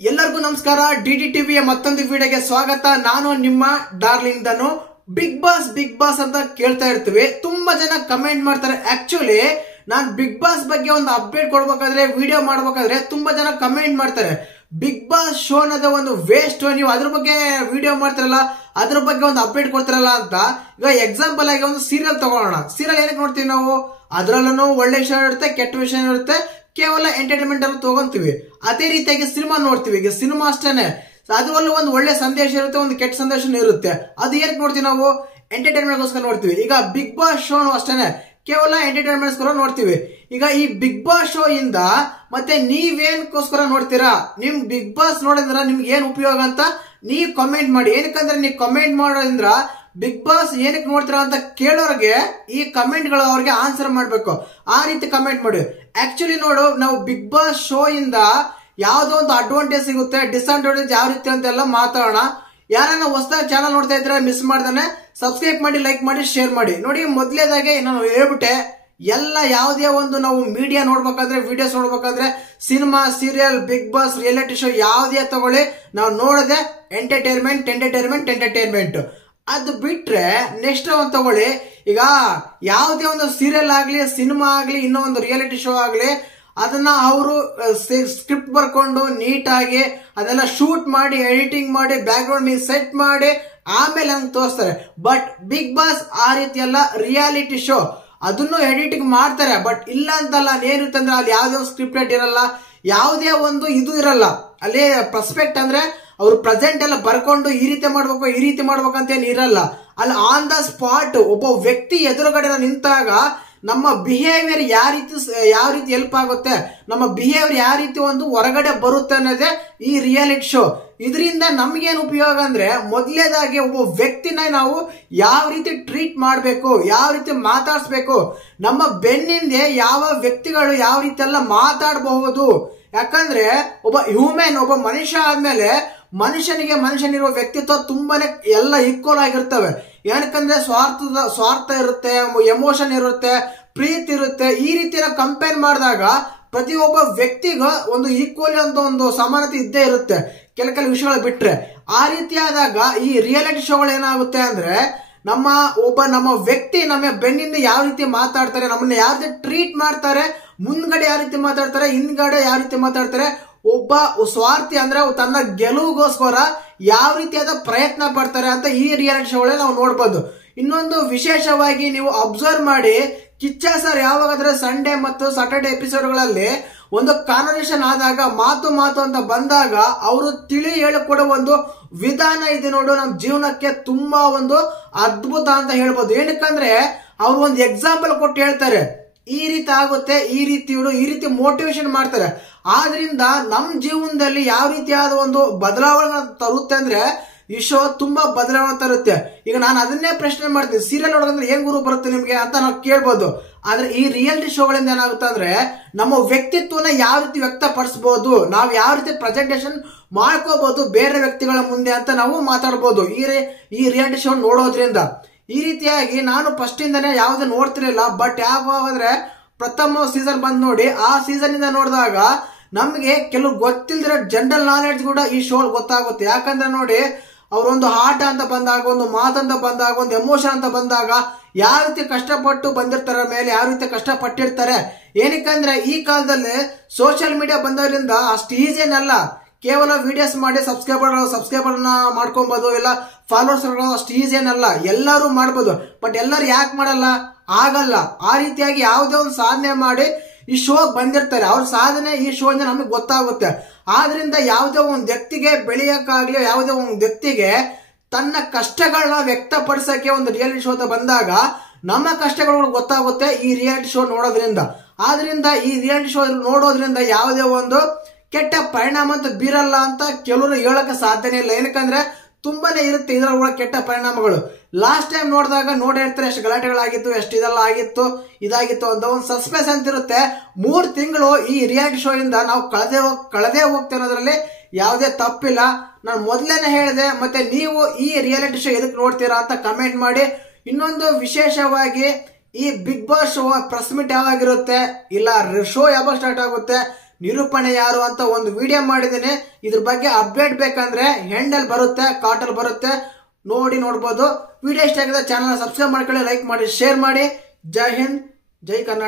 ಎಲ್ಲರಿಗೂ ನಮಸ್ಕಾರ. ಡಿಡಿ ಟಿವಿಯ ಮತ್ತೊಂದು ವಿಡಿಯೋಗೆ ಸ್ವಾಗತ. ನಾನು ನಿಮ್ಮ ಡಾರ್ಲಿಂಗ್ ದನು. ಬಿಗ್ ಬಾಸ್ ಅಂತ ಕೇಳ್ತಾ ಇರ್ತೀವಿ. ತುಂಬಾ ಜನ ಕಮೆಂಟ್ ಮಾಡ್ತಾರೆ. ಆಕ್ಚುಲಿ ನಾನ್ ಬಿಗ್ ಬಾಸ್ ಬಗ್ಗೆ ಒಂದು ಅಪ್ಡೇಟ್ ಕೊಡ್ಬೇಕಾದ್ರೆ, ವಿಡಿಯೋ ಮಾಡ್ಬೇಕಾದ್ರೆ ತುಂಬಾ ಜನ ಕಮೆಂಟ್ ಮಾಡ್ತಾರೆ, ಬಿಗ್ ಬಾಸ್ ಶೋ ಅನ್ನೋದು ಒಂದು ವೇಸ್ಟ್, ನೀವು ಅದ್ರ ಬಗ್ಗೆ ವಿಡಿಯೋ ಮಾಡ್ತಿರಲ್ಲ, ಅದ್ರ ಬಗ್ಗೆ ಒಂದು ಅಪ್ಡೇಟ್ ಕೊಡ್ತಿರಲ್ಲ ಅಂತ. ಈಗ ಎಕ್ಸಾಂಪಲ್ ಆಗಿ ಒಂದು ಸೀರಿಯಲ್ ತಗೊಳ್ಳೋಣ. ಸೀರಿಯಲ್ ಏನಕ್ಕೆ ನೋಡ್ತೀವಿ ನಾವು? ಅದ್ರಲ್ಲೂ ಒಳ್ಳೆ ವಿಷಯ ಇರುತ್ತೆ, ಕೆಟ್ಟ ವಿಷಯ ಇರುತ್ತೆ, ಕೇವಲ ಎಂಟರ್ಟೈನ್ಮೆಂಟ್ ಅನ್ನು ತಗೊಂತೀವಿ. ಅದೇ ರೀತಿಯಾಗಿ ಸಿನಿಮಾ ನೋಡ್ತೀವಿ. ಈಗ ಸಿನಿಮಾ ಅಷ್ಟೇನೆ, ಅದರಲ್ಲೂ ಒಂದು ಒಳ್ಳೆ ಸಂದೇಶ ಇರುತ್ತೆ, ಒಂದು ಕೆಟ್ಟ ಸಂದೇಶ ಇರುತ್ತೆ. ಅದು ಏನಕ್ಕೆ ನೋಡ್ತೀವಿ ನಾವು? ಎಂಟರ್ಟೈನ್ಮೆಂಟ್ ಗೋಸ್ಕರ ನೋಡ್ತೀವಿ. ಈಗ ಬಿಗ್ ಬಾಸ್ ಶೋ ಅಷ್ಟೇನೆ, ಕೇವಲ ಎಂಟರ್ಟೈನ್ಮೆಂಟ್ಸ್ಕರ ನೋಡ್ತೀವಿ. ಈಗ ಈ ಬಿಗ್ ಬಾಸ್ ಶೋ ಇಂದ ಮತ್ತೆ ನೀವೇನಕ್ಕೋಸ್ಕರ ನೋಡ್ತೀರಾ? ನಿಮ್ ಬಿಗ್ ಬಾಸ್ ನೋಡಿದ್ರ ನಿಮ್ಗೆ ಏನ್ ಉಪಯೋಗ ಅಂತ ನೀವ್ ಕಮೆಂಟ್ ಮಾಡಿ. ಏನಕ್ಕಂದ್ರೆ ನೀವು ಕಮೆಂಟ್ ಮಾಡೋದ್ರಿಂದ ಬಿಗ್ ಬಾಸ್ ಏನಕ್ಕೆ ನೋಡ್ತೀರಾ ಅಂತ ಕೇಳೋರ್ಗೆ ಈ ಕಮೆಂಟ್ ಗಳು ಅವ್ರಿಗೆ ಆನ್ಸರ್ ಮಾಡ್ಬೇಕು. ಆ ರೀತಿ ಕಮೆಂಟ್ ಮಾಡಿ. ಆಕ್ಚುಲಿ ನೋಡು, ನಾವು ಬಿಗ್ ಬಾಸ್ ಶೋ ಇಂದ ಯಾವ್ದೋ ಒಂದು ಅಡ್ವಾಂಟೇಜ್ ಸಿಗುತ್ತೆ, ಡಿಸ್ಅಡ್ವಾಂಟೇಜ್ ಯಾವ ರೀತಿ ಅಂತೆಲ್ಲ ಮಾತಾಡೋಣ. ಯಾರನ್ನ ಹೊಸದಾಗಿ ಚಾನಲ್ ನೋಡ್ತಾ ಇದ್ರೆ ಮಿಸ್ ಮಾಡ್ದಾನೆ ಸಬ್ಸ್ಕ್ರೈಬ್ ಮಾಡಿ, ಲೈಕ್ ಮಾಡಿ, ಶೇರ್ ಮಾಡಿ. ನೋಡಿ, ಮೊದಲೇದಾಗೆ ನಾನು ಹೇಳ್ಬಿಟ್ಟೆ, ಎಲ್ಲ ಯಾವುದೇ ಒಂದು ನಾವು ಮೀಡಿಯಾ ನೋಡ್ಬೇಕಾದ್ರೆ, ವಿಡಿಯೋಸ್ ನೋಡ್ಬೇಕಾದ್ರೆ, cinema, serial, Bigg Boss, reality show ಯಾವುದೇ ತಗೊಳ್ಳಿ, ನಾವು ನೋಡದೆ ಎಂಟರ್ಟೈನ್ಮೆಂಟ್. ಅದು ಬಿಟ್ರೆ ನೆಕ್ಸ್ಟ್ ಒಂದು ತಗೊಳ್ಳಿ. ಈಗ ಯಾವುದೇ ಒಂದು ಸೀರಿಯಲ್ ಆಗ್ಲಿ, ಸಿನಿಮಾ ಆಗ್ಲಿ, ಇನ್ನೂ ಒಂದು ರಿಯಾಲಿಟಿ ಶೋ ಆಗ್ಲಿ, ಅದನ್ನ ಅವರು ಸ್ಕ್ರಿಪ್ಟ್ ಬರ್ಕೊಂಡು ನೀಟಾಗಿ ಅದೆಲ್ಲ ಶೂಟ್ ಮಾಡಿ, ಎಡಿಟಿಂಗ್ ಮಾಡಿ, ಬ್ಯಾಕ್ ಗ್ರೌಂಡ್ ಸೆಟ್ ಮಾಡಿ ಆಮೇಲೆ ಹಂಗೆ ತೋರಿಸ್ತಾರೆ. ಬಟ್ ಬಿಗ್ ಬಾಸ್ ಆ ರೀತಿ ಎಲ್ಲ ರಿಯಾಲಿಟಿ ಶೋ ಅದನ್ನು ಎಡಿಟಿಂಗ್ ಮಾಡ್ತಾರೆ. ಬಟ್ ಇಲ್ಲ ಅಂತಲ್ಲ, ಏನಿರುತ್ತೆ ಅಂದ್ರೆ ಅಲ್ಲಿ ಯಾವುದೇ ಒಂದು ಸ್ಕ್ರಿಪ್ಟೆಡ್ ಇರಲ್ಲ, ಯಾವುದೇ ಒಂದು ಇದು ಇರಲ್ಲ. ಅಲ್ಲಿ ಪ್ರಸ್ಪೆಕ್ಟ್ ಅಂದ್ರೆ ಅವರು ಪ್ರೆಸೆಂಟ್ ಎಲ್ಲ ಬರ್ಕೊಂಡು ಈ ರೀತಿ ಮಾಡ್ಬೇಕು ಅಂತ ಏನು ಇರಲ್ಲ. ಅಲ್ಲಿ ಆನ್ ದ ಸ್ಪಾಟ್ ಒಬ್ಬ ವ್ಯಕ್ತಿ ಎದುರುಗಡೆ ನಿಂತಾಗ ನಮ್ಮ ಬಿಹೇವಿಯರ್ ಯಾವ ರೀತಿ ಹೆಲ್ಪ್ ಆಗುತ್ತೆ, ನಮ್ಮ ಬಿಹೇವಿಯರ್ ಯಾವ ರೀತಿ ಒಂದು ಹೊರಗಡೆ ಬರುತ್ತೆ ಅನ್ನೋದೇ ಈ ರಿಯಾಲಿಟಿ ಶೋ. ಇದರಿಂದ ನಮ್ಗೇನು ಉಪಯೋಗ ಅಂದ್ರೆ, ಮೊದಲೇದಾಗಿ ಒಬ್ಬ ವ್ಯಕ್ತಿನ ನಾವು ಯಾವ ರೀತಿ ಟ್ರೀಟ್ ಮಾಡಬೇಕು, ಯಾವ ರೀತಿ ಮಾತಾಡಿಸ್ಬೇಕು, ನಮ್ಮ ಬೆನ್ನಿಂದೆ ಯಾವ ವ್ಯಕ್ತಿಗಳು ಯಾವ ರೀತಿ ಎಲ್ಲ ಮಾತಾಡಬಹುದು. ಯಾಕಂದ್ರೆ ಒಬ್ಬ ಹ್ಯೂಮನ್, ಒಬ್ಬ ಮನುಷ್ಯ ಆದ್ಮೇಲೆ ಮನುಷ್ಯನಿರುವ ವ್ಯಕ್ತಿತ್ವ ತುಂಬಾನೇ ಎಲ್ಲ ಈಕ್ವಲ್ ಆಗಿರ್ತವೆ. ಏನಕ್ಕಂದ್ರೆ ಸ್ವಾರ್ಥ ಇರುತ್ತೆ, ಎಮೋಷನ್ ಇರುತ್ತೆ, ಪ್ರೀತಿ ಇರುತ್ತೆ. ಈ ರೀತಿ ಕಂಪೇರ್ ಮಾಡಿದಾಗ ಪ್ರತಿಯೊಬ್ಬ ವ್ಯಕ್ತಿಗೂ ಒಂದು ಈಕ್ವಲಿ ಅಂತ ಒಂದು ಸಮಾನತೆ ಇದ್ದೇ ಇರುತ್ತೆ, ಕೆಲವು ವಿಷಯಗಳು ಬಿಟ್ರೆ. ಆ ರೀತಿ ಆದಾಗ ಈ ರಿಯಾಲಿಟಿ ಶೋಗಳು ಏನಾಗುತ್ತೆ ಅಂದ್ರೆ, ನಮ್ಮ ವ್ಯಕ್ತಿ ನಮ್ಮ ಬೆನ್ನಿಂದ ಯಾವ ರೀತಿ ಮಾತಾಡ್ತಾರೆ, ನಮ್ಮನ್ನ ಯಾವ ರೀತಿ ಟ್ರೀಟ್ ಮಾಡ್ತಾರೆ, ಮುಂದ್ಗಡೆ ಯಾವ ರೀತಿ ಮಾತಾಡ್ತಾರೆ, ಹಿಂದ್ಗಡೆ ಯಾವ ರೀತಿ ಮಾತಾಡ್ತಾರೆ, ಒಬ್ಬ ಸ್ವಾರ್ಥಿ ಅಂದ್ರೆ ತನ್ನ ಗೆಲುವಿಗೋಸ್ಕರ ಯಾವ ರೀತಿಯಾದ ಪ್ರಯತ್ನ ಪಡ್ತಾರೆ ಅಂತ ಈ ರಿಯಾಲಿಟಿ ಶೋಗಳೇ ನಾವು ನೋಡ್ಬೋದು. ಇನ್ನೊಂದು ವಿಶೇಷವಾಗಿ ನೀವು ಅಬ್ಸರ್ವ್ ಮಾಡಿ, ಕಿಚ್ಚ ಸರ್ ಯಾವಾಗಾದ್ರೆ ಸಂಡೇ ಮತ್ತು ಸಾಟರ್ಡೆ ಎಪಿಸೋಡ್ಗಳಲ್ಲಿ ಒಂದು ಕಾನ್ವರ್ಸೇಷನ್ ಆದಾಗ, ಮಾತು ಅಂತ ಬಂದಾಗ ಅವರು ತಿಳಿ ಹೇಳಿಕೊಡೋ ಒಂದು ವಿಧಾನ ಇದೆ ನೋಡು, ನಮ್ಮ ಜೀವನಕ್ಕೆ ತುಂಬಾ ಒಂದು ಅದ್ಭುತ ಅಂತ ಹೇಳ್ಬೋದು. ಏನಕ್ಕಂದ್ರೆ ಅವ್ರು ಒಂದು ಎಕ್ಸಾಂಪಲ್ ಕೊಟ್ಟು ಹೇಳ್ತಾರೆ, ಈ ರೀತಿ ಆಗುತ್ತೆ, ಈ ರೀತಿ ಮೋಟಿವೇಶನ್ ಮಾಡ್ತಾರೆ. ಆದ್ರಿಂದ ನಮ್ ಜೀವನದಲ್ಲಿ ಯಾವ ರೀತಿಯಾದ ಒಂದು ಬದಲಾವಣೆ ತರುತ್ತೆ ಅಂದ್ರೆ, ಈ ಶೋ ತುಂಬಾ ಬದಲಾವಣೆ ತರುತ್ತೆ. ಈಗ ನಾನು ಅದನ್ನೇ ಪ್ರಶ್ನೆ ಮಾಡ್ತೀನಿ, ಸೀರಿಯಲ್ ನೋಡೋದಂದ್ರೆ ಏನ್ ಗುರು ಬರುತ್ತೆ ನಿಮ್ಗೆ ಅಂತ ನಾವು ಕೇಳ್ಬೋದು. ಆದ್ರೆ ಈ ರಿಯಾಲಿಟಿ ಶೋಗಳಿಂದ ಏನಾಗುತ್ತೆ ಅಂದ್ರೆ, ನಮ್ಮ ವ್ಯಕ್ತಿತ್ವನ ಯಾವ ರೀತಿ ವ್ಯಕ್ತಪಡಿಸಬಹುದು, ನಾವು ಯಾವ ರೀತಿ ಪ್ರೆಸೆಂಟೇಷನ್ ಮಾಡ್ಕೋಬಹುದು ಬೇರೆ ವ್ಯಕ್ತಿಗಳ ಮುಂದೆ ಅಂತ ನಾವು ಮಾತಾಡ್ಬೋದು ಈ ರಿಯಾಲಿಟಿ ಶೋ ನೋಡೋದ್ರಿಂದ. ಈ ರೀತಿಯಾಗಿ ನಾನು ಫಸ್ಟ್ ಇಂದಾನೆ ಯಾವ್ದು ನೋಡ್ತಿರ್ಲಿಲ್ಲ. ಬಟ್ ಯಾವಾಗಂದ್ರೆ ಪ್ರಥಮ ಸೀಸನ್ ಬಂದ್ ನೋಡಿ, ಆ ಸೀಸನ್ ಇಂದ ನೋಡಿದಾಗ ನಮ್ಗೆ ಕೆಲವು ಗೊತ್ತಿಲ್ದಿರೋ ಜನರಲ್ ನಾಲೆಡ್ಜ್ ಕೂಡ ಈ ಶೋ ಗೊತ್ತಾಗುತ್ತೆ. ಯಾಕಂದ್ರೆ ನೋಡಿ, ಅವರೊಂದು ಆಟ ಅಂತ ಬಂದಾಗ, ಒಂದು ಮಾತಂತ ಬಂದಾಗ, ಒಂದು ಎಮೋಷನ್ ಅಂತ ಬಂದಾಗ ಯಾವ ರೀತಿ ಕಷ್ಟಪಟ್ಟು ಬಂದಿರ್ತಾರೆ, ಮೇಲೆ ಯಾವ ರೀತಿ ಕಷ್ಟಪಟ್ಟಿರ್ತಾರೆ. ಏನಕ್ಕಂದ್ರೆ ಈ ಕಾಲದಲ್ಲಿ ಸೋಷಿಯಲ್ ಮೀಡಿಯಾ ಬಂದವರಿಂದ ಅಷ್ಟು ಈಸಿ ಏನಲ್ಲ. ಕೇವಲ ವಿಡಿಯೋಸ್ ಮಾಡಿ ಸಬ್ಸ್ಕ್ರೈಬರ್ ಮಾಡ್ಕೊಬಹುದು, ಇಲ್ಲ ಫಾಲೋವರ್ಸ್ ಅಷ್ಟು ಈಸಿ ಏನಲ್ಲ, ಎಲ್ಲರೂ ಮಾಡ್ಬೋದು. ಬಟ್ ಎಲ್ಲರೂ ಯಾಕೆ ಮಾಡಲ್ಲ? ಆಗಲ್ಲ. ಆ ರೀತಿಯಾಗಿ ಯಾವುದೇ ಒಂದು ಸಾಧನೆ ಮಾಡಿ ಈ ಶೋ ಬಂದಿರ್ತಾರೆ. ಅವ್ರ ಸಾಧನೆ ಈ ಶೋ ಇಂದ ನಮಗೆ ಗೊತ್ತಾಗುತ್ತೆ. ಆದ್ರಿಂದ ಯಾವುದೇ ಒಂದು ವ್ಯಕ್ತಿಗೆ ಬೆಳೆಯಕ್ಕಾಗ್ಲಿ, ಯಾವುದೇ ಒಂದು ವ್ಯಕ್ತಿಗೆ ತನ್ನ ಕಷ್ಟಗಳನ್ನ ವ್ಯಕ್ತಪಡಿಸಕ್ಕೆ ಒಂದು ರಿಯಾಲಿಟಿ ಶೋ ಬಂದಾಗ ನಮ್ಮ ಕಷ್ಟಗಳು ಗೊತ್ತಾಗುತ್ತೆ ಈ ರಿಯಾಲಿಟಿ ಶೋ ನೋಡೋದ್ರಿಂದ. ಆದ್ರಿಂದ ಈ ರಿಯಾಲಿಟಿ ಶೋ ನೋಡೋದ್ರಿಂದ ಯಾವುದೇ ಒಂದು ಕೆಟ್ಟ ಪರಿಣಾಮ ಅಂತ ಬೀರಲ್ಲ ಅಂತ ಕೆಲವರು ಹೇಳಕ್ಕೆ ಸಾಧ್ಯನೇ ಇಲ್ಲ. ಏನಕ್ಕಂದ್ರೆ ತುಂಬಾನೇ ಇರುತ್ತೆ ಇದರ ಕೆಟ್ಟ ಪರಿಣಾಮಗಳು. ಲಾಸ್ಟ್ ಟೈಮ್ ನೋಡಿದಾಗ ನೋಡಿರ್ತಾರೆ, ಎಷ್ಟು ಗಲಾಟೆಗಳಾಗಿತ್ತು, ಎಷ್ಟು ಇದೆಲ್ಲ ಇದಾಗಿತ್ತು ಅಂತ ಒಂದು ಸಸ್ಪೆನ್ಸ್ ಅಂತ ಇರುತ್ತೆ. 3 ತಿಂಗಳು ಈ ರಿಯಾಲಿಟಿ ಶೋ ಇಂದ ನಾವು ಕಳೆದೇ ಹೋಗ್ತೇವೆ ಅನ್ನೋದ್ರಲ್ಲಿ ಯಾವುದೇ ತಪ್ಪಿಲ್ಲ. ನಾನು ಮೊದಲೇನೆ ಹೇಳಿದೆ. ಮತ್ತೆ ನೀವು ಈ ರಿಯಾಲಿಟಿ ಶೋ ಎದಕ್ಕೆ ನೋಡ್ತೀರಾ ಅಂತ ಕಮೆಂಟ್ ಮಾಡಿ. ಇನ್ನೊಂದು ವಿಶೇಷವಾಗಿ ಈ big boss show press meet ಯಾವಾಗಿರುತ್ತೆ, ಇಲ್ಲ ಶೋ ಯಾವಾಗ ಸ್ಟಾರ್ಟ್ ಆಗುತ್ತೆ, ನಿರೂಪಣೆ ಯಾರು ಅಂತ ಒಂದು ವಿಡಿಯೋ ಮಾಡಿದ್ದೀನಿ. ಇದ್ರ ಬಗ್ಗೆ ಅಪ್ಡೇಟ್ ಬೇಕಂದ್ರೆ ಹೆಂಡಲ್ ಬರುತ್ತೆ, ಕಾಟಲ್ ಬರುತ್ತೆ, ನೋಡ್ಬೋದು. ವಿಡಿಯೋ ಇಷ್ಟ ಆಗಿದೆ ಚಾನಲ್ ಸಬ್ಸ್ಕ್ರೈಬ್ ಮಾಡ್ಕೊಳ್ಳಿ, ಲೈಕ್ ಮಾಡಿ, ಶೇರ್ ಮಾಡಿ. ಜೈ ಹಿಂದ್, ಜೈ ಕರ್ನಾಟಕ.